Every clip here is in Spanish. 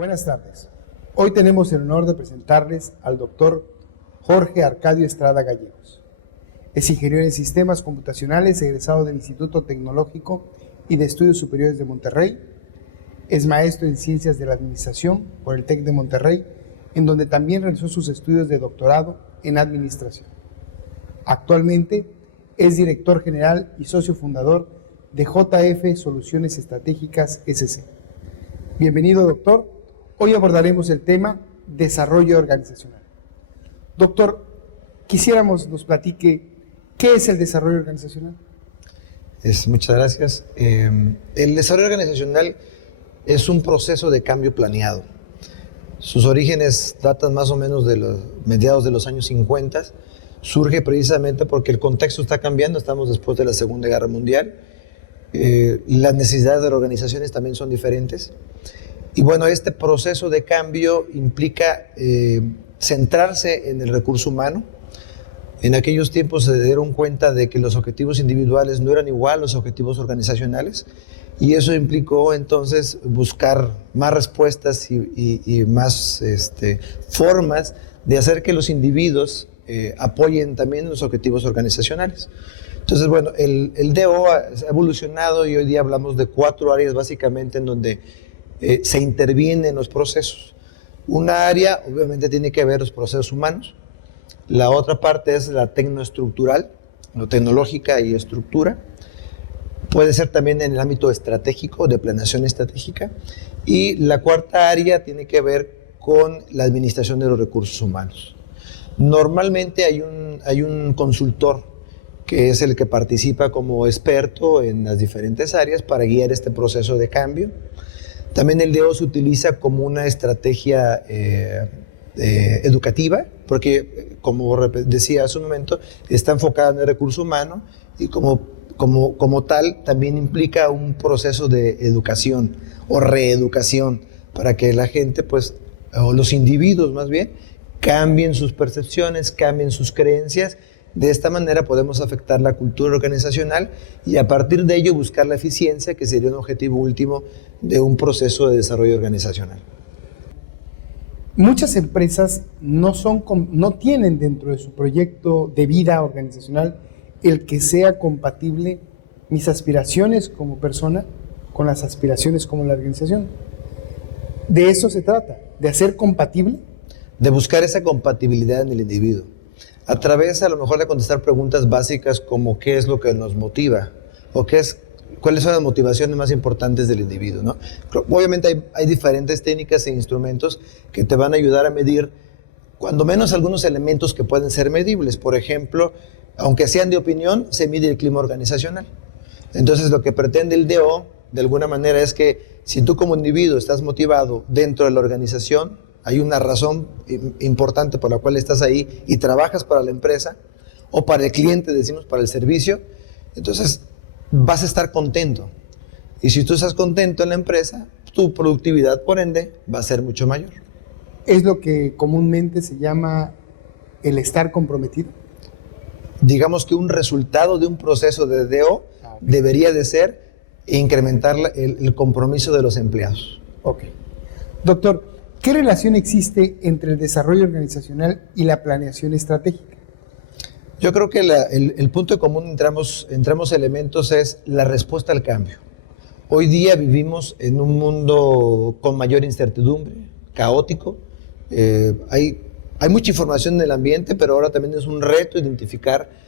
Buenas tardes. Hoy tenemos el honor de presentarles al doctor Jorge Arcadio Estrada Gallegos. Es ingeniero en sistemas computacionales, egresado del Instituto Tecnológico y de Estudios Superiores de Monterrey. Es maestro en Ciencias de la Administración por el TEC de Monterrey, en donde también realizó sus estudios de doctorado en Administración. Actualmente es director general y socio fundador de JF Soluciones Estratégicas SC. Bienvenido, doctor. Hoy abordaremos el tema desarrollo organizacional. Doctor, quisiéramos nos platique qué es el desarrollo organizacional. Muchas gracias. El desarrollo organizacional es un proceso de cambio planeado. Sus orígenes datan más o menos de los mediados de los años 50. Surge precisamente porque el contexto está cambiando, estamos después de la Segunda Guerra Mundial. Las necesidades de las organizaciones también son diferentes. Y bueno, este proceso de cambio implica centrarse en el recurso humano. En aquellos tiempos se dieron cuenta de que los objetivos individuales no eran igual a los objetivos organizacionales, y eso implicó entonces buscar más respuestas y más formas de hacer que los individuos apoyen también los objetivos organizacionales. Entonces, bueno, el DO ha evolucionado y hoy día hablamos de 4 áreas básicamente en donde se interviene en los procesos. Una área obviamente tiene que ver los procesos humanos. La otra parte es la tecnoestructural, lo tecnológica y estructura. Puede ser también en el ámbito estratégico, de planeación estratégica. Y la cuarta área tiene que ver con la administración de los recursos humanos. Normalmente hay un consultor que es el que participa como experto en las diferentes áreas para guiar este proceso de cambio. También el DO se utiliza como una estrategia educativa, porque, como decía hace un momento, está enfocada en el recurso humano y como tal también implica un proceso de educación o reeducación para que la gente, pues, o los individuos más bien, cambien sus percepciones, cambien sus creencias. De esta manera podemos afectar la cultura organizacional y a partir de ello buscar la eficiencia, que sería un objetivo último de un proceso de desarrollo organizacional. Muchas empresas no tienen dentro de su proyecto de vida organizacional el que sea compatible mis aspiraciones como persona con las aspiraciones como la organización. De eso se trata, de hacer compatible. De buscar esa compatibilidad en el individuo. A través, a lo mejor, de contestar preguntas básicas como qué es lo que nos motiva o cuáles son las motivaciones más importantes del individuo, ¿no? Obviamente hay diferentes técnicas e instrumentos que te van a ayudar a medir, cuando menos, algunos elementos que pueden ser medibles. Por ejemplo, aunque sean de opinión, se mide el clima organizacional. Entonces, lo que pretende el DO, de alguna manera, es que si tú como individuo estás motivado dentro de la organización, hay una razón importante por la cual estás ahí y trabajas para la empresa o para el cliente, decimos, para el servicio, entonces vas a estar contento. Y si tú estás contento en la empresa, tu productividad, por ende, va a ser mucho mayor. ¿Es lo que comúnmente se llama el estar comprometido? Digamos que un resultado de un proceso de DO debería de ser incrementar el compromiso de los empleados. Ok. Doctor, ¿qué relación existe entre el desarrollo organizacional y la planeación estratégica? Yo creo que el punto común entramos elementos es la respuesta al cambio. Hoy día vivimos en un mundo con mayor incertidumbre, caótico. Hay mucha información en el ambiente, pero ahora también es un reto identificar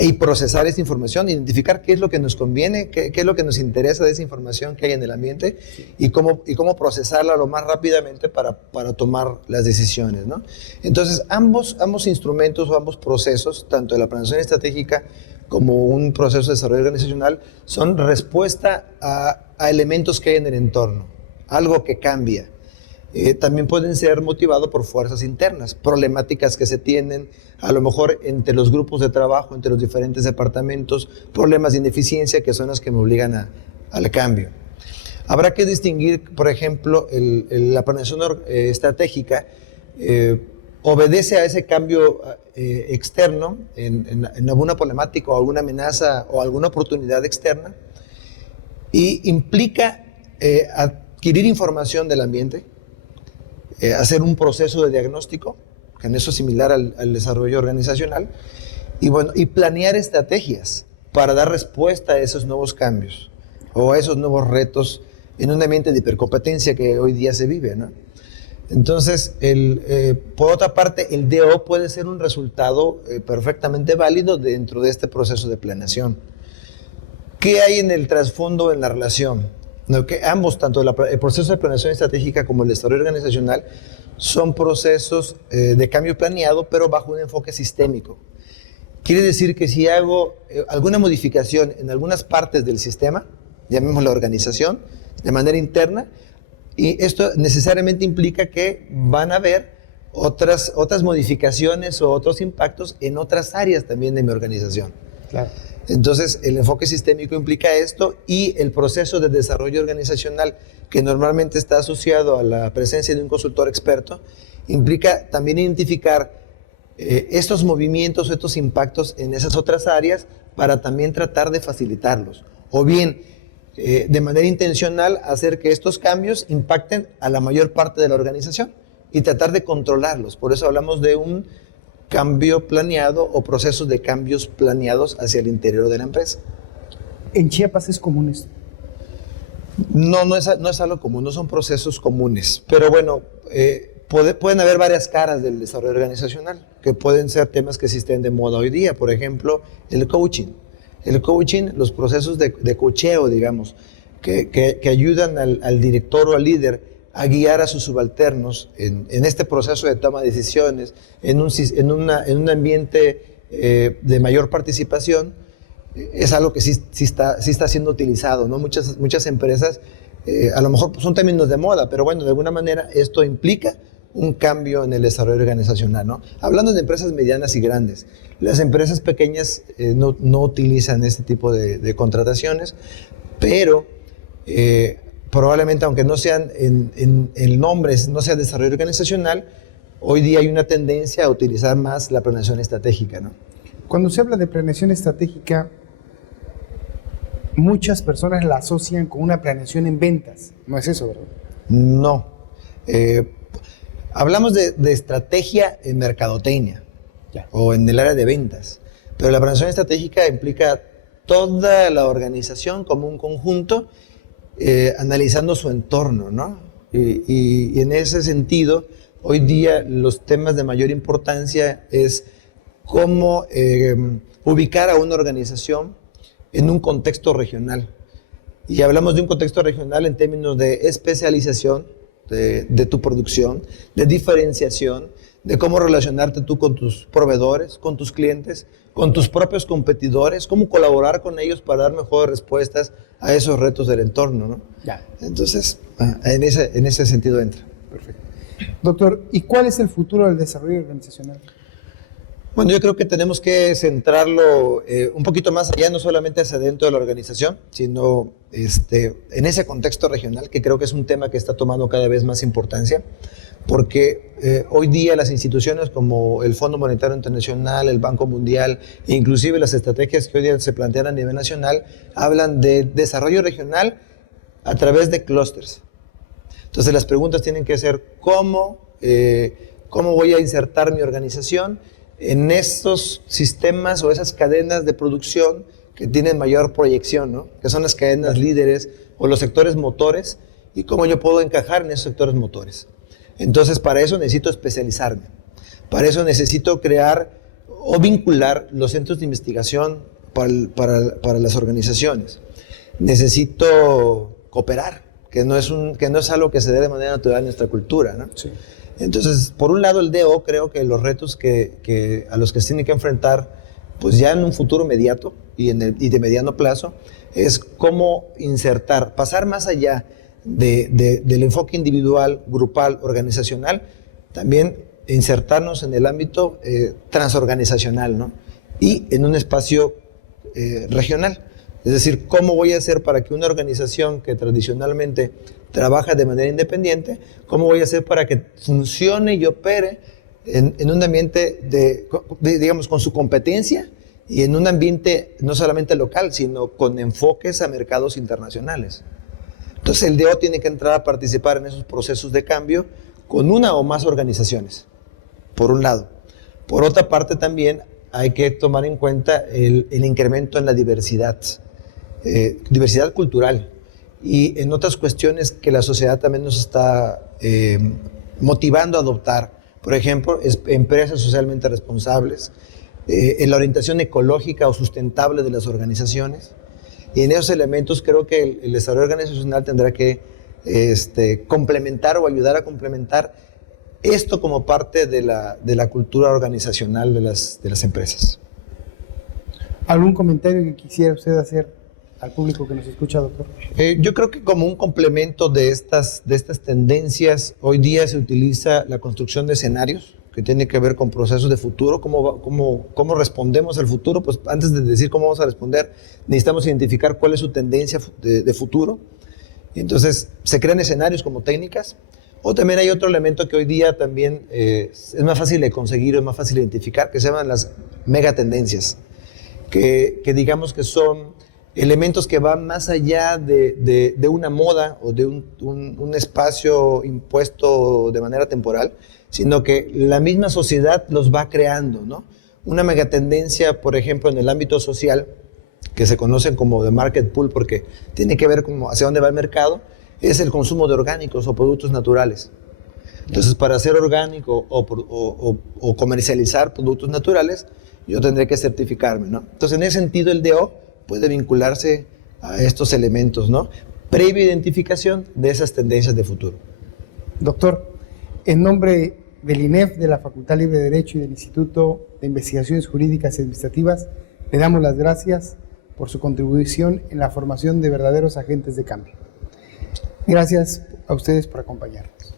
y procesar esa información, identificar qué es lo que nos conviene, qué es lo que nos interesa de esa información que hay en el ambiente y cómo procesarla lo más rápidamente para tomar las decisiones, ¿no? Entonces, ambos instrumentos o ambos procesos, tanto de la planeación estratégica como un proceso de desarrollo organizacional, son respuesta a elementos que hay en el entorno, algo que cambia. También pueden ser motivados por fuerzas internas, problemáticas que se tienen, a lo mejor entre los grupos de trabajo, entre los diferentes departamentos, problemas de ineficiencia que son las que me obligan al cambio. Habrá que distinguir, por ejemplo, la planeación estratégica obedece a ese cambio externo en alguna problemática o alguna amenaza o alguna oportunidad externa y implica adquirir información del ambiente, hacer un proceso de diagnóstico, que en eso es similar al desarrollo organizacional, y, bueno, y planear estrategias para dar respuesta a esos nuevos cambios o a esos nuevos retos en un ambiente de hipercompetencia que hoy día se vive, ¿no? Entonces, por otra parte, el DO puede ser un resultado perfectamente válido dentro de este proceso de planeación. ¿Qué hay en el trasfondo en la relación? No, que ambos, tanto el proceso de planeación estratégica como el desarrollo organizacional, son procesos de cambio planeado, pero bajo un enfoque sistémico. Quiere decir que si hago alguna modificación en algunas partes del sistema, llamémoslo la organización, de manera interna, y esto necesariamente implica que van a haber otras modificaciones o otros impactos en otras áreas también de mi organización. Claro. Entonces, el enfoque sistémico implica esto, y el proceso de desarrollo organizacional, que normalmente está asociado a la presencia de un consultor experto, implica también identificar estos movimientos, estos impactos en esas otras áreas para también tratar de facilitarlos. O bien, de manera intencional, hacer que estos cambios impacten a la mayor parte de la organización y tratar de controlarlos. Por eso hablamos de un cambio planeado o procesos de cambios planeados hacia el interior de la empresa. ¿En Chiapas es común esto? No es algo común, no son procesos comunes. Pero bueno, pueden haber varias caras del desarrollo organizacional, que pueden ser temas que existen de moda hoy día. Por ejemplo, el coaching. El coaching, los procesos de coacheo, digamos, que ayudan al director o al líder a guiar a sus subalternos en este proceso de toma de decisiones, en un ambiente de mayor participación, es algo que sí está siendo utilizado, ¿no? Muchas empresas, a lo mejor son términos de moda, pero bueno, de alguna manera esto implica un cambio en el desarrollo organizacional, ¿no? Hablando de empresas medianas y grandes, las empresas pequeñas no utilizan este tipo de contrataciones, pero probablemente, aunque no sean en el nombre, no sea desarrollo organizacional, hoy día hay una tendencia a utilizar más la planeación estratégica, ¿no? Cuando se habla de planeación estratégica, muchas personas la asocian con una planeación en ventas. No es eso, ¿verdad? No. Hablamos de estrategia en mercadotecnia o en el área de ventas, pero la planeación estratégica implica toda la organización como un conjunto, analizando su entorno, ¿no? Y en ese sentido, hoy día los temas de mayor importancia es cómo ubicar a una organización en un contexto regional. Y hablamos de un contexto regional en términos de especialización de tu producción, de diferenciación, de cómo relacionarte tú con tus proveedores, con tus clientes, con tus propios competidores, cómo colaborar con ellos para dar mejores respuestas a esos retos del entorno, ¿no? Ya. Entonces, en ese sentido entra. Perfecto. Doctor, ¿y cuál es el futuro del desarrollo organizacional? Bueno, yo creo que tenemos que centrarlo un poquito más allá, no solamente hacia dentro de la organización, sino en ese contexto regional, que creo que es un tema que está tomando cada vez más importancia, porque hoy día las instituciones como el Fondo Monetario Internacional, el Banco Mundial, e inclusive las estrategias que hoy día se plantean a nivel nacional, hablan de desarrollo regional a través de clústeres. Entonces las preguntas tienen que ser ¿cómo voy a insertar mi organización en estos sistemas o esas cadenas de producción que tienen mayor proyección, ¿no? Que son las cadenas líderes o los sectores motores, y cómo yo puedo encajar en esos sectores motores? Entonces, para eso necesito especializarme. Para eso necesito crear o vincular los centros de investigación para las organizaciones. Necesito cooperar, que no es algo que se dé de manera natural en nuestra cultura, ¿no? Sí. Entonces, por un lado, el DO, creo que los retos a los que se tiene que enfrentar, pues ya en un futuro inmediato y de mediano plazo, es cómo insertar, pasar más allá del enfoque individual, grupal, organizacional, también insertarnos en el ámbito transorganizacional, ¿no? Y en un espacio regional. Es decir, ¿cómo voy a hacer para que una organización que tradicionalmente trabaja de manera independiente, cómo voy a hacer para que funcione y opere en un ambiente digamos, con su competencia y en un ambiente no solamente local, sino con enfoques a mercados internacionales? Entonces el DO tiene que entrar a participar en esos procesos de cambio con una o más organizaciones, por un lado. Por otra parte también hay que tomar en cuenta el incremento en la diversidad, diversidad cultural y en otras cuestiones que la sociedad también nos está motivando a adoptar. Por ejemplo, empresas socialmente responsables, en la orientación ecológica o sustentable de las organizaciones. Y en esos elementos creo que el desarrollo organizacional tendrá que complementar o ayudar a complementar esto como parte de la cultura organizacional de las empresas. ¿Algún comentario que quisiera usted hacer al público que nos escucha, doctor? Yo creo que como un complemento de estas tendencias, hoy día se utiliza la construcción de escenarios que tiene que ver con procesos de futuro, cómo respondemos al futuro. Pues antes de decir cómo vamos a responder, necesitamos identificar cuál es su tendencia de futuro. Y entonces se crean escenarios como técnicas. O también hay otro elemento que hoy día también es más fácil de conseguir, es más fácil de identificar, que se llaman las megatendencias, que digamos que son elementos que van más allá de una moda o de un espacio impuesto de manera temporal, sino que la misma sociedad los va creando, ¿no? Una megatendencia, por ejemplo, en el ámbito social, que se conocen como de market pool, porque tiene que ver con hacia dónde va el mercado, es el consumo de orgánicos o productos naturales. Entonces, para hacer orgánico o comercializar productos naturales, yo tendré que certificarme, ¿no? Entonces, en ese sentido, el DO puede vincularse a estos elementos, ¿no? Previa identificación de esas tendencias de futuro. Doctor, en nombre del INEF, de la Facultad Libre de Derecho y del Instituto de Investigaciones Jurídicas y Administrativas, le damos las gracias por su contribución en la formación de verdaderos agentes de cambio. Gracias a ustedes por acompañarnos.